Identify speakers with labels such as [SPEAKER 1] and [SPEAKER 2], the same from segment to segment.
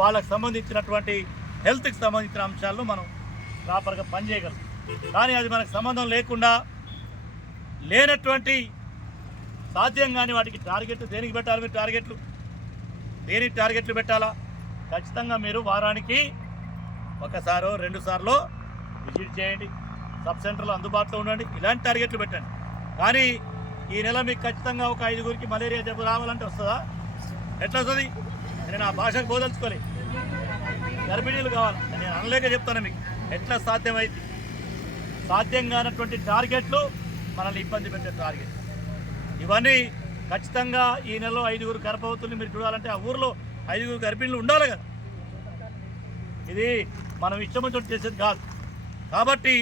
[SPEAKER 1] వాళ్ళకి సంబంధించినటువంటి హెల్త్కి సంబంధించిన అంశాలను మనం ప్రాపర్గా పనిచేయగలం. కానీ అది మనకు సంబంధం లేకుండా లేనటువంటి సాధ్యం కానీ వాటికి టార్గెట్ దేనికి పెట్టాలి మీరు టార్గెట్లు? దేనికి టార్గెట్లు పెట్టాలా? ఖచ్చితంగా మీరు వారానికి ఒకసారో రెండు సార్లు విజిట్ చేయండి. సబ్ సెంటర్లో అందుబాటులో ఉండండి. ఇలాంటి టార్గెట్లు పెట్టండి. కానీ ఈ నెల మీకు ఖచ్చితంగా ఒక ఐదుగురికి మలేరియా జబ్బు రావాలంటే వస్తుందా? ఎట్లా వస్తుంది? నేను ఆ భాషకు బోదలుచుకోలే గర్భిణీలు కావాలి. నేను అనలేక చెప్తాను మీకు. ఎట్లా సాధ్యమైంది? సాధ్యం కానటువంటి టార్గెట్లు మనల్ని ఇబ్బంది పెట్టే టార్గెట్. ఇవన్నీ ఖచ్చితంగా ఈ నెలలో ఐదుగురు గర్భవతుల్ని మీరు చూడాలంటే ఆ ఊర్లో ఐదుగురు గర్భిణీలు ఉండాలి కదా. ఇది మనం ఇష్టమైనటువంటి చేసేది కాదు. కాబట్టి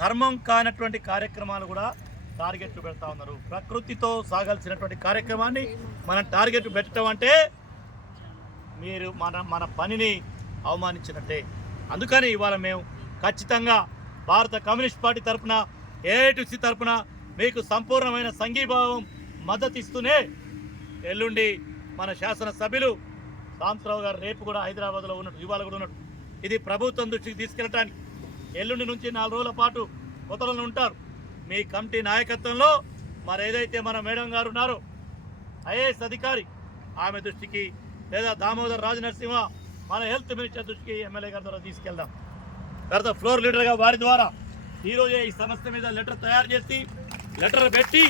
[SPEAKER 1] ధర్మం కానటువంటి కార్యక్రమాలు కూడా టార్గెట్లు పెడతా ఉన్నారు. ప్రకృతితో సాగాల్సినటువంటి కార్యక్రమాన్ని మనం టార్గెట్ పెట్టడం అంటే మీరు మన మన పనిని అవమానించినట్టే అందుకని ఇవాళ మేము ఖచ్చితంగా భారత కమ్యూనిస్ట్ పార్టీ తరపున ఏఐటిసి తరపున మీకు సంపూర్ణమైన సంఘీభావం మద్దతు ఇస్తూనే ఎల్లుండి మన శాసనసభ్యులు సాంతరావు గారు రేపు కూడా హైదరాబాద్లో ఉన్నట్టు ఇవాళ కూడా ఉన్నట్టు. ఇది ప్రభుత్వం దృష్టికి తీసుకెళ్ళటానికి. ఎల్లుండి నుంచి నాలుగు రోజుల పాటు కొత్తలను ఉంటారు. మీ కమిటీ నాయకత్వంలో మరి ఏదైతే మన మేడం గారు ఉన్నారో ఐఏఎస్ అధికారి ఆమె దృష్టికి లేదా దామోదర్ రాజు నరసింహ మన హెల్త్ మినిస్టర్ దృష్టికి ఎమ్మెల్యే గారి ద్వారా తీసుకెళ్దాం. తర్వాత ఫ్లోర్ లీడర్గా వారి ద్వారా ఈరోజే ఈ సమస్య మీద లెటర్ తయారు చేసి లెటర్ పెట్టి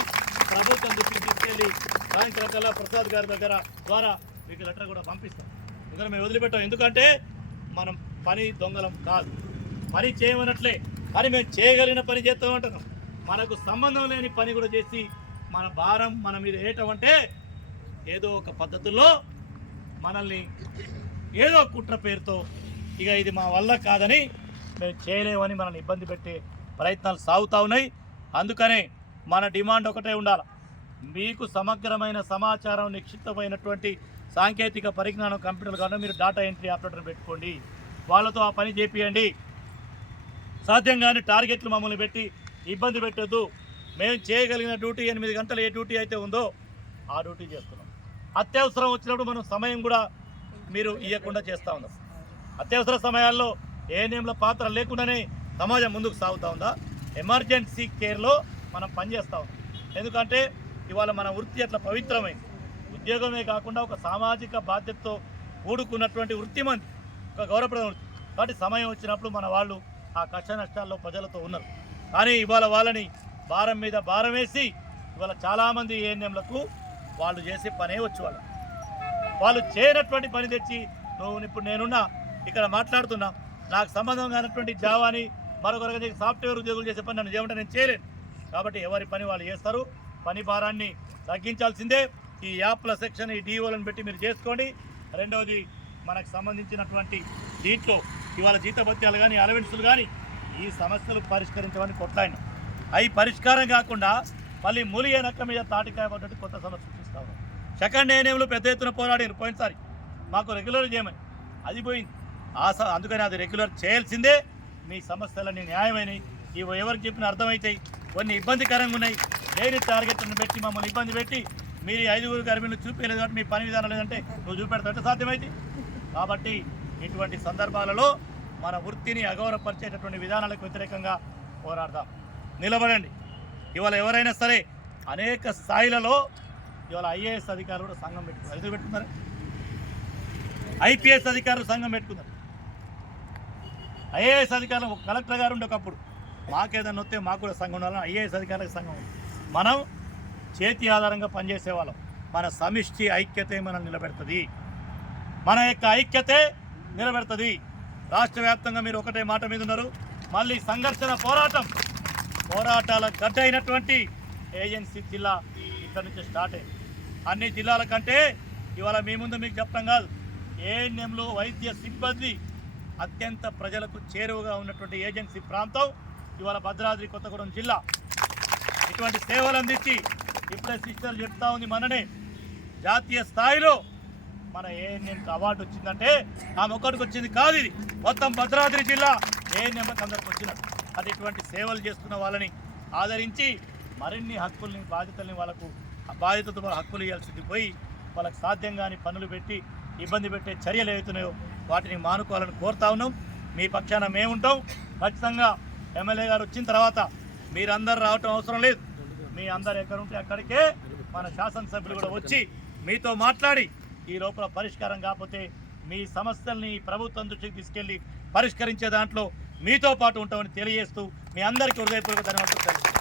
[SPEAKER 1] ప్రభుత్వం దృష్టికి తీసుకెళ్ళి సాయంత్రం కల్లా ప్రసాద్ గారి దగ్గర ద్వారా మీకు లెటర్ కూడా పంపిస్తాం. ఎందుకంటే మేము వదిలిపెట్టాం. ఎందుకంటే మనం పని దొంగలం కాదు. పని చేయమన్నట్లే. కానీ మేము చేయగలిగిన పని చేస్తామంటున్నాం మనకు సంబంధం లేని పని కూడా చేసి మన భారం మన మీద ఏటమంటే ఏదో ఒక పద్ధతుల్లో మనల్ని ఏదో కుట్ర పేరుతో ఇక ఇది మా వల్ల కాదని మేము చేయలేమని మనల్ని ఇబ్బంది పెట్టే ప్రయత్నాలు సాగుతూ ఉన్నాయి. అందుకనే మన డిమాండ్ ఒకటే ఉండాలి. మీకు సమగ్రమైన సమాచారం నిక్షిప్తమైనటువంటి సాంకేతిక పరిజ్ఞానం కంప్యూటర్లు కానీ మీరు డేటా ఎంట్రీ ఆపరేటర్ పెట్టుకోండి. వాళ్ళతో ఆ పని చేపియండి. సాధ్యం కాని టార్గెట్లు మమ్మల్ని పెట్టి ఇబ్బంది పెట్టద్దు. మేము చేయగలిగిన డ్యూటీ ఎనిమిది గంటలు ఏ డ్యూటీ అయితే ఉందో ఆ డ్యూటీ చేస్తున్నాం. అత్యవసరం వచ్చినప్పుడు మనం సమయం కూడా మీరు ఇవ్వకుండా చేస్తూ ఉన్నాం. అత్యవసర సమయాల్లో ఏఎన్ఎంల పాత్ర లేకుండానే సమాజం ముందుకు సాగుతూ ఉందా? ఎమర్జెన్సీ కేర్లో మనం పనిచేస్తూ ఉన్నాం. ఎందుకంటే ఇవాళ మన వృత్తి అట్లా పవిత్రమైంది. ఉద్యోగమే కాకుండా ఒక సామాజిక బాధ్యతతో కూడుకున్నటువంటి వృత్తి మంది ఒక గౌరవప్రదం వృత్తి. కాబట్టి సమయం వచ్చినప్పుడు మన వాళ్ళు ఆ కష్ట నష్టాల్లో ప్రజలతో ఉన్నారు. కానీ ఇవాళ వాళ్ళని భారం మీద భారం వేసి ఇవాళ చాలామంది ఏఎన్ఎంలకు వాళ్ళు చేసే పనే వచ్చు వాళ్ళు. వాళ్ళు చేయనటువంటి పని తెచ్చి నువ్వు ఇప్పుడు నేనున్నా ఇక్కడ మాట్లాడుతున్నా నాకు సంబంధం కానటువంటి జావాని మరొకరు చేసే సాఫ్ట్వేర్ ఉద్యోగులు చేసే పని నన్ను చేయమంటే నేను చేయలేను. కాబట్టి ఎవరి పని వాళ్ళు చేస్తారు పని భారాన్ని తగ్గించాల్సిందే. ఈ యాప్ల సెక్షన్ ఈ డిఓలను పెట్టి మీరు చేసుకోండి. రెండవది మనకు సంబంధించినటువంటి దీంట్లో ఇవాళ జీతభత్యాలు కానీ అలవెన్సులు కానీ ఈ సమస్యలు పరిష్కరించమని కొట్లాడినాం. అవి పరిష్కారం కాకుండా మళ్ళీ మూలిగే నక్క మీద తాటికాయ పడ్డట్టు కొత్త సమస్య సెకండ్ ఏనేములు పెద్ద ఎత్తున పోరాడారు పోయినసారి. మాకు రెగ్యులర్ చేయమని. అది పోయింది. ఆ స- అందుకని అది రెగ్యులర్ చేయాల్సిందే. మీ సమస్యలన్నీ న్యాయమైనవి. ఇవి ఎవరికి చెప్పిన అర్థమవుతాయి కొన్ని ఇబ్బందికరంగా ఉన్నాయి. లేని టార్గెట్లను పెట్టి మమ్మల్ని ఇబ్బంది పెట్టి మీరు ఐదుగురు గర్భిణులు చూపించలేదు కాబట్టి మీ పని విధానం లేదంటే నువ్వు చూపెడతా సాధ్యమైంది కాబట్టి ఇటువంటి సందర్భాలలో మన వృత్తిని అగౌరవపరిచేటటువంటి విధానాలకు వ్యతిరేకంగా పోరాడదాం. నిలబడండి. ఇవాళ ఎవరైనా సరే అనేక స్థాయిలలో ఇవాళ ఐఏఎస్ అధికారులు కూడా సంఘం పెట్టుకున్నారు. ఎదురు పెట్టుకున్నారు? ఐపీఎస్ అధికారులు సంఘం పెట్టుకున్నారు. ఐఏఎస్ అధికారులు కలెక్టర్ గారు ఉండే ఒకప్పుడు. మాకేదైనా వస్తే మాకు కూడా సంఘం ఉండాలని ఐఏఎస్ అధికారులకు సంఘం మనం చేతి ఆధారంగా పనిచేసే వాళ్ళం. మన సమిష్టి ఐక్యతే మనం నిలబెడుతుంది. మన యొక్క ఐక్యతే నిలబెడుతుంది. రాష్ట్ర వ్యాప్తంగా మీరు ఒకటే మాట మీద ఉన్నారు. మళ్ళీ సంఘర్షణ పోరాటం. పోరాటాల గడ్డ అయినటువంటి ఏజెన్సీ జిల్లా ఇక్కడ నుంచి స్టార్ట్ అయ్యింది అన్ని జిల్లాల కంటే ఇవాళ మీ ముందు మీకు చెప్పడం కాదు. ఏఎన్ఎంలో వైద్య సిబ్బంది అత్యంత ప్రజలకు చేరువగా ఉన్నటువంటి ఏజెన్సీ ప్రాంతం ఇవాళ భద్రాద్రి కొత్తగూడెం జిల్లా. ఇటువంటి సేవలు అందించి ఇప్పుడే సిస్టర్ చెప్తా ఉంది మననే. జాతీయ స్థాయిలో మన ఏఎన్ఎంకి అవార్డు వచ్చిందంటే ఆమె ఒక్కడికి వచ్చింది కాదు ఇది. మొత్తం భద్రాద్రి జిల్లా ఏఎన్ఎంకి అందరికి వచ్చినది అది ఇటువంటి సేవలు చేస్తున్న వాళ్ళని ఆదరించి మరిన్ని హక్కుల్ని బాధ్యతల్ని వాళ్ళకు బాధ్యతతో వాళ్ళ హక్కులు ఇవ్వాల్సింది పోయి వాళ్ళకి సాధ్యం కాని పనులు పెట్టి ఇబ్బంది పెట్టే చర్యలు ఏవైతున్నాయో వాటిని మానుకోవాలని కోరుతా ఉన్నాం. మీ పక్షాన మేముంటాం. ఖచ్చితంగా ఎమ్మెల్యే గారు వచ్చిన తర్వాత మీరందరూ రావటం అవసరం లేదు. మీ అందరు ఎక్కడుంటే అక్కడికే మన శాసనసభ్యులు కూడా వచ్చి మీతో మాట్లాడి ఈ లోపల పరిష్కారం కాకపోతే మీ సమస్యల్ని ప్రభుత్వం దృష్టికి తీసుకెళ్ళి పరిష్కరించే దాంట్లో మీతో పాటు ఉంటామని తెలియజేస్తూ మీ అందరికీ హృదయపూర్వక ధన్యవాదాలు